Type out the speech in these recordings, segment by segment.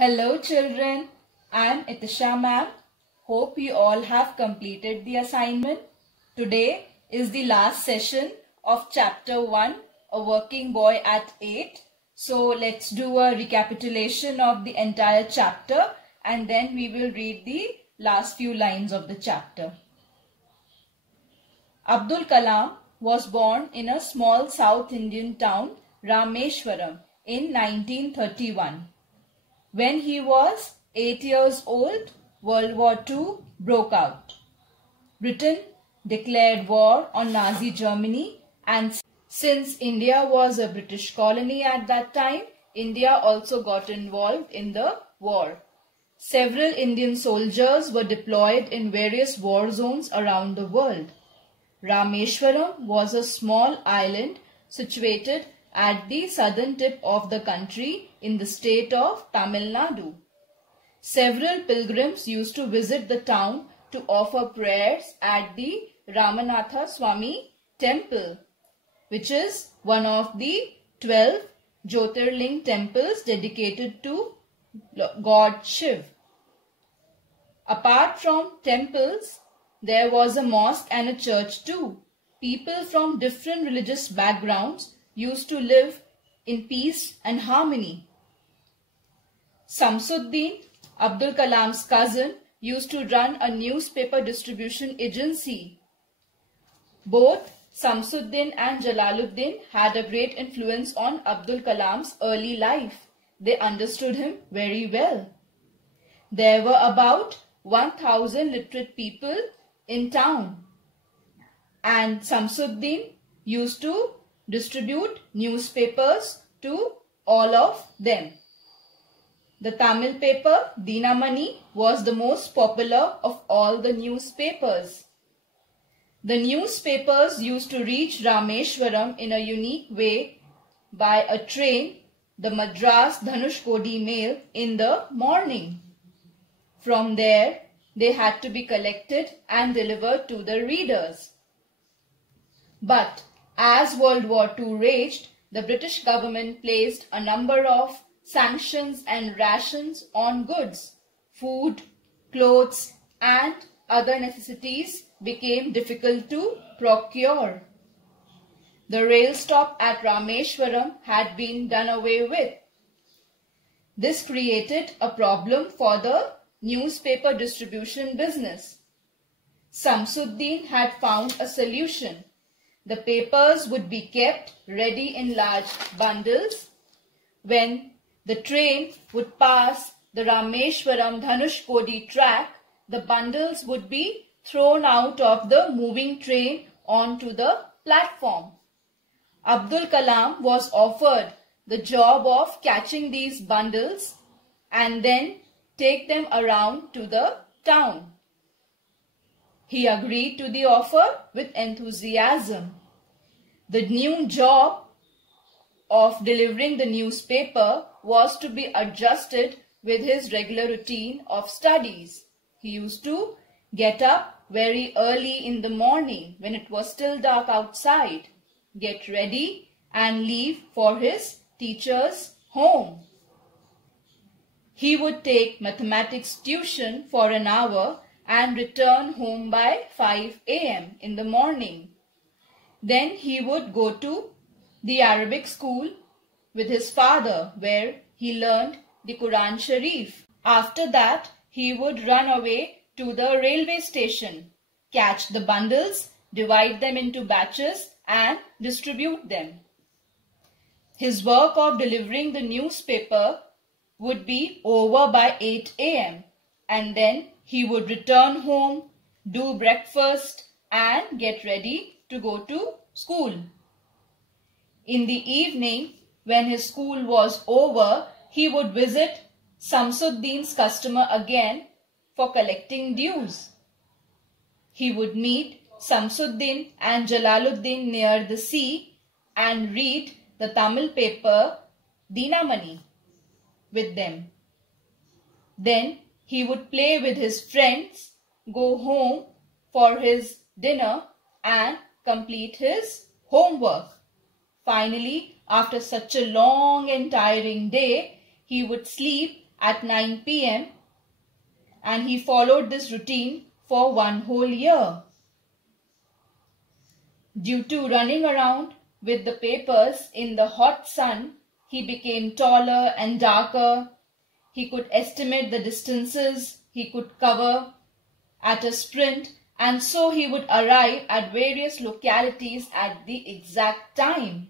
Hello children, I am Itisha ma'am. Hope you all have completed the assignment. Today is the last session of chapter 1, A Working Boy at 8. So let's do a recapitulation of the entire chapter and then we will read the last few lines of the chapter. Abdul Kalam was born in a small South Indian town, Rameshwaram, in 1931. When he was 8 years old, World War II broke out. Britain declared war on Nazi Germany, and since India was a British colony at that time, India also got involved in the war. Several Indian soldiers were deployed in various war zones around the world. Rameshwaram was a small island situated at the southern tip of the country in the state of Tamil Nadu. Several pilgrims used to visit the town to offer prayers at the Ramanatha Swami temple, which is one of the 12 Jyotirling temples dedicated to God Shiv. Apart from temples, there was a mosque and a church too. People from different religious backgrounds used to live in peace and harmony. Samsuddin, Abdul Kalam's cousin, used to run a newspaper distribution agency. Both Samsuddin and Jalaluddin had a great influence on Abdul Kalam's early life. They understood him very well. There were about 1,000 literate people in town, and Samsuddin used to distribute newspapers to all of them. The Tamil paper Dinamani was the most popular of all the newspapers. The newspapers used to reach Rameshwaram in a unique way by a train, the Madras Dhanushkodi mail, in the morning. From there, they had to be collected and delivered to the readers. But as World War II raged, the British government placed a number of sanctions and rations on goods. Food, clothes and other necessities became difficult to procure. The rail stop at Rameshwaram had been done away with. This created a problem for the newspaper distribution business. Samsuddin had found a solution. The papers would be kept ready in large bundles. When the train would pass the Rameshwaram Dhanushkodi track, the bundles would be thrown out of the moving train onto the platform. Abdul Kalam was offered the job of catching these bundles and then take them around to the town. He agreed to the offer with enthusiasm. The new job of delivering the newspaper was to be adjusted with his regular routine of studies. He used to get up very early in the morning when it was still dark outside, get ready and leave for his teacher's home. He would take mathematics tuition for an hour and return home by 5 a.m. in the morning. Then he would go to the Arabic school with his father, where he learned the Quran Sharif. After that, he would run away to the railway station, catch the bundles, divide them into batches and distribute them. His work of delivering the newspaper would be over by 8 a.m. and then he would return home, do breakfast and get ready to go to school. In the evening, when his school was over, he would visit Samsuddin's customer again for collecting dues. He would meet Samsuddin and Jalaluddin near the sea and read the Tamil paper Dinamani with them. Then he would play with his friends, go home for his dinner and complete his homework. Finally, after such a long and tiring day, he would sleep at 9 p.m. and he followed this routine for 1 whole year. Due to running around with the papers in the hot sun, he became taller and darker. He could estimate the distances he could cover at a sprint, and so he would arrive at various localities at the exact time.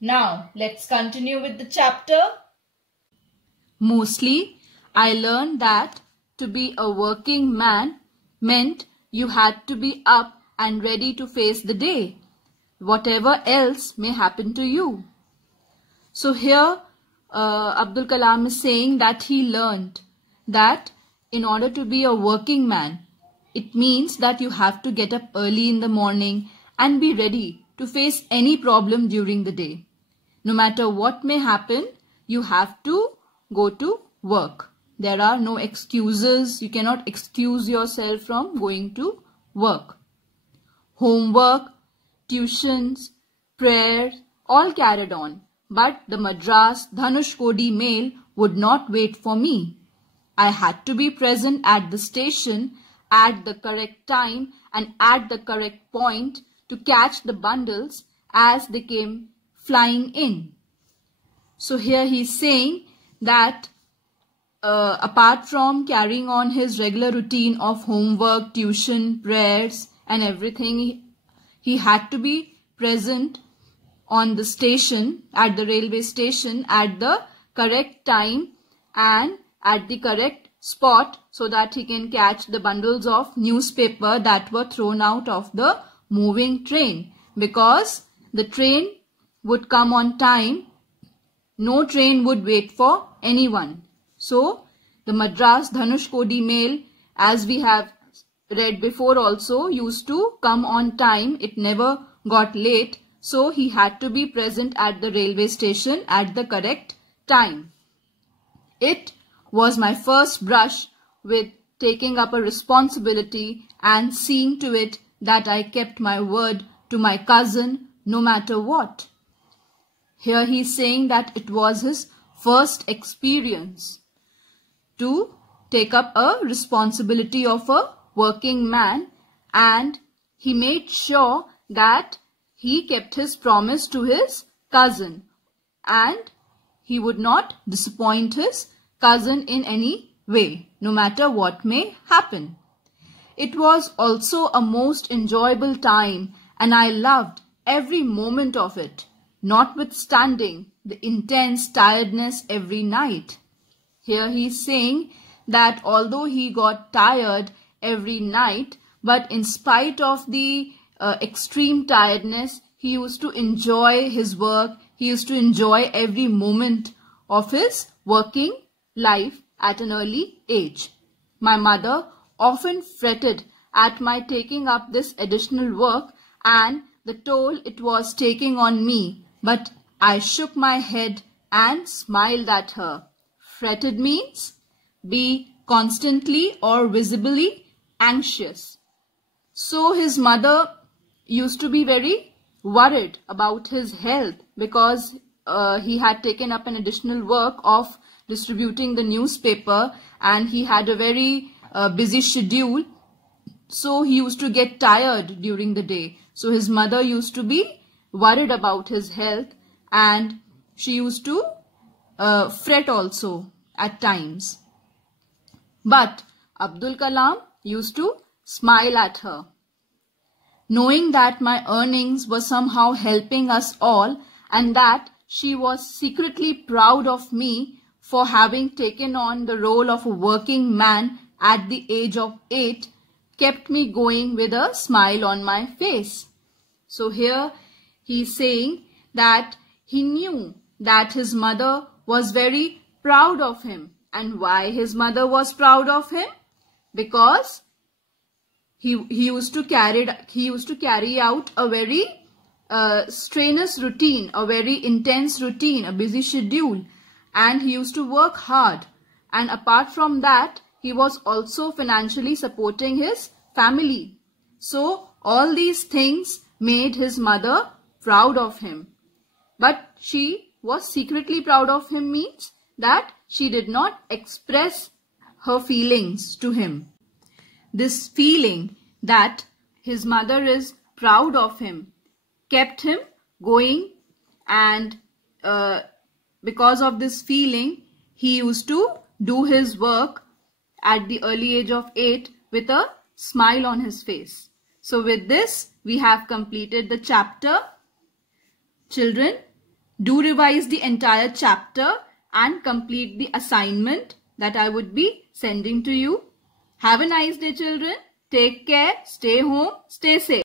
Now, let's continue with the chapter. Mostly, I learned that to be a working man meant you had to be up and ready to face the day, whatever else may happen to you. So here, Abdul Kalam is saying that he learned that in order to be a working man, it means that you have to get up early in the morning and be ready to face any problem during the day. No matter what may happen, you have to go to work. There are no excuses. You cannot excuse yourself from going to work. Homework, tuitions, prayers, all carried on. But the Madras Dhanushkodi mail would not wait for me. I had to be present at the station at the correct time and at the correct point to catch the bundles as they came flying in. So here he is saying that apart from carrying on his regular routine of homework, tuition, prayers and everything, he had to be present on the station, at the railway station at the correct time and at the correct spot so that he can catch the bundles of newspaper that were thrown out of the moving train, because the train would come on time. No train would wait for anyone. So the Madras Dhanushkodi mail, as we have read before also, used to come on time. It never got late. So he had to be present at the railway station at the correct time. It was my first brush with taking up a responsibility and seeing to it that I kept my word to my cousin no matter what. Here he is saying that it was his first experience to take up a responsibility of a working man, and he made sure that he kept his promise to his cousin and he would not disappoint his cousin in any way, no matter what may happen. It was also a most enjoyable time and I loved every moment of it, notwithstanding the intense tiredness every night. Here he is saying that although he got tired every night, but in spite of the extreme tiredness, he used to enjoy his work. He used to enjoy every moment of his working life at an early age. My mother often fretted at my taking up this additional work and the toll it was taking on me, but I shook my head and smiled at her. Fretted means be constantly or visibly anxious. So his mother used to be very worried about his health because he had taken up an additional work of distributing the newspaper and he had a very busy schedule. So he used to get tired during the day. So his mother used to be worried about his health and she used to fret also at times. But Abdul Kalam used to smile at her. Knowing that my earnings were somehow helping us all and that she was secretly proud of me for having taken on the role of a working man at the age of 8, kept me going with a smile on my face. So here he is saying that he knew that his mother was very proud of him. And why his mother was proud of him? Because he used to carry out a very strenuous routine, a very intense routine, a busy schedule, and he used to work hard. And apart from that, he was also financially supporting his family. So all these things made his mother proud of him. But she was secretly proud of him means that she did not express her feelings to him. This feeling that his mother is proud of him kept him going, and because of this feeling, he used to do his work at the early age of 8 with a smile on his face. So with this, we have completed the chapter. Children, do revise the entire chapter and complete the assignment that I would be sending to you. Have a nice day, children. Take care. Stay home. Stay safe.